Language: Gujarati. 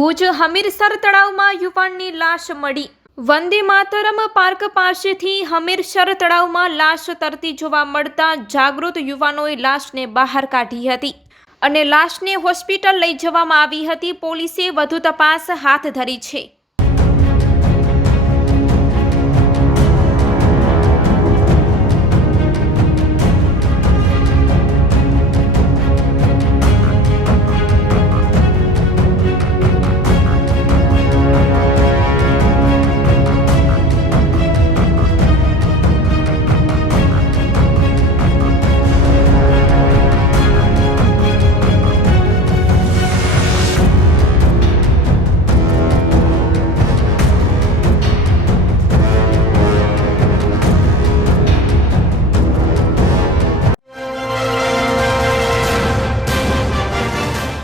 ભુજ હમીરસર તળાવમાં યુવાનની લાશ મળી। વંદે માતરમ પાર્ક પાસેથી હમીરસર તળાવમાં લાશ તરતી જોવા મળતા જાગૃત યુવાનોએ લાશને બહાર કાઢી હતી અને લાશને હોસ્પિટલ લઈ જવામાં આવી હતી। પોલીસે વધુ તપાસ હાથ ધરી છે।